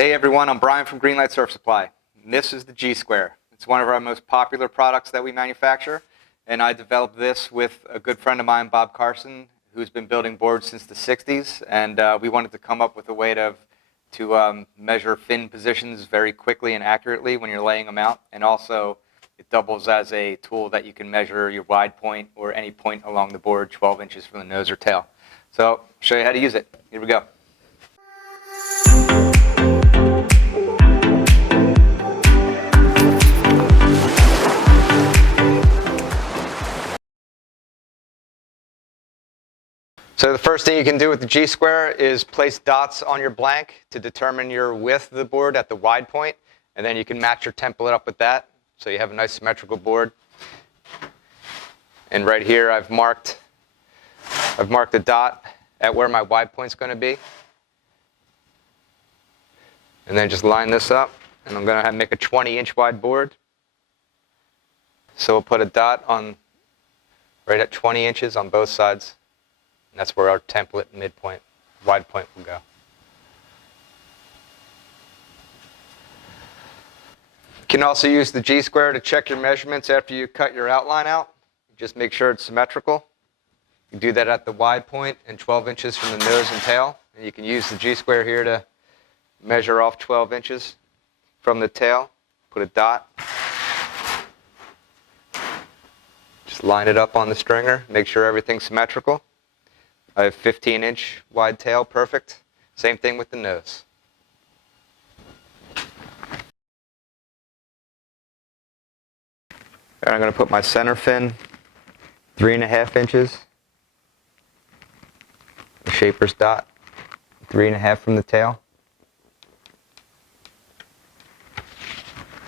Hey everyone, I'm Brian from Greenlight Surf Supply. And this is the G-Square. It's one of our most popular products that we manufacture, and I developed this with a good friend of mine, Bob Carson, who's been building boards since the 60s, and we wanted to come up with a way to measure fin positions very quickly and accurately when you're laying them out, and also it doubles as a tool that you can measure your wide point or any point along the board 12 inches from the nose or tail. So I'll show you how to use it. Here we go. So the first thing you can do with the G-Square is place dots on your blank to determine your width of the board at the wide point, and then you can match your template up with that so you have a nice symmetrical board. And right here I've marked a dot at where my wide point's going to be. And then just line this up, and I'm going to make a 20-inch wide board. So we'll put a dot on right at 20 inches on both sides. And that's where our template midpoint, wide point will go. You can also use the G-Square to check your measurements after you cut your outline out. Just make sure it's symmetrical. You do that at the wide point and 12 inches from the nose and tail. And you can use the G-Square here to measure off 12 inches from the tail. Put a dot. Just line it up on the stringer. Make sure everything's symmetrical. I have 15-inch wide tail, perfect. Same thing with the nose. And I'm going to put my center fin 3.5 inches. The shaper's dot, 3.5 from the tail.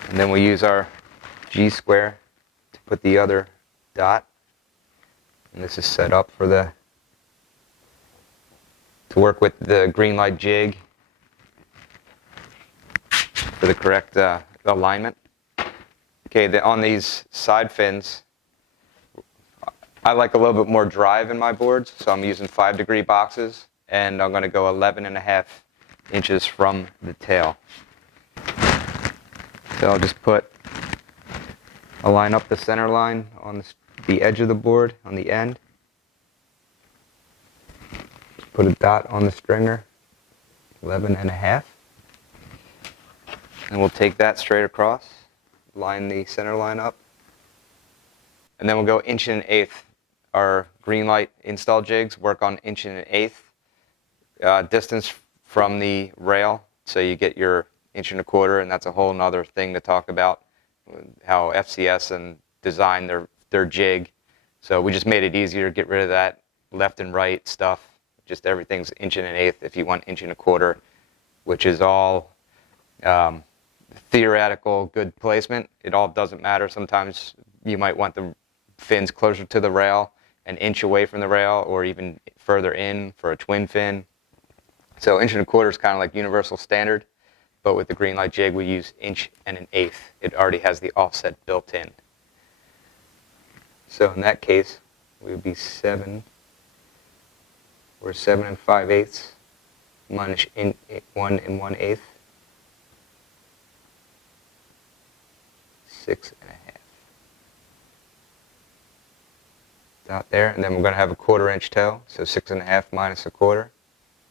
And then we'll use our G-Square to put the other dot. And this is set up for to work with the Greenlight jig for the correct alignment. Okay, on these side fins, I like a little bit more drive in my boards, so I'm using 5-degree boxes, and I'm going to go 11.5 inches from the tail. So I'll just line up the center line on the edge of the board, on the end. Put a dot on the stringer, 11.5. And we'll take that straight across, line the center line up. And then we'll go 1.125". Our Greenlight install jigs work on 1.125" distance from the rail. So you get your 1.25", and that's a whole other thing to talk about, how FCS and design their jig. So we just made it easier to get rid of that left and right stuff. Just everything's 1.125" if you want 1.25", which is all theoretical good placement. It all doesn't matter. Sometimes you might want the fins closer to the rail, an inch away from the rail, or even further in for a twin fin. So 1.25" is kind of like universal standard, but with the Greenlight jig we use 1.125". It already has the offset built in. So in that case, we would be 7 5/8 minus 1 1/8, 6.5. Dot there, and then we're going to have a 1/4 toe, so 6.5 minus 1/4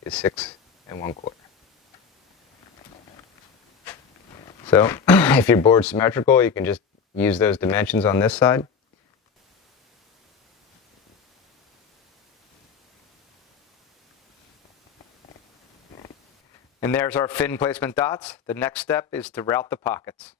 is 6 1/4. So if your board's symmetrical, you can just use those dimensions on this side. And there's our fin placement dots. The next step is to route the pockets.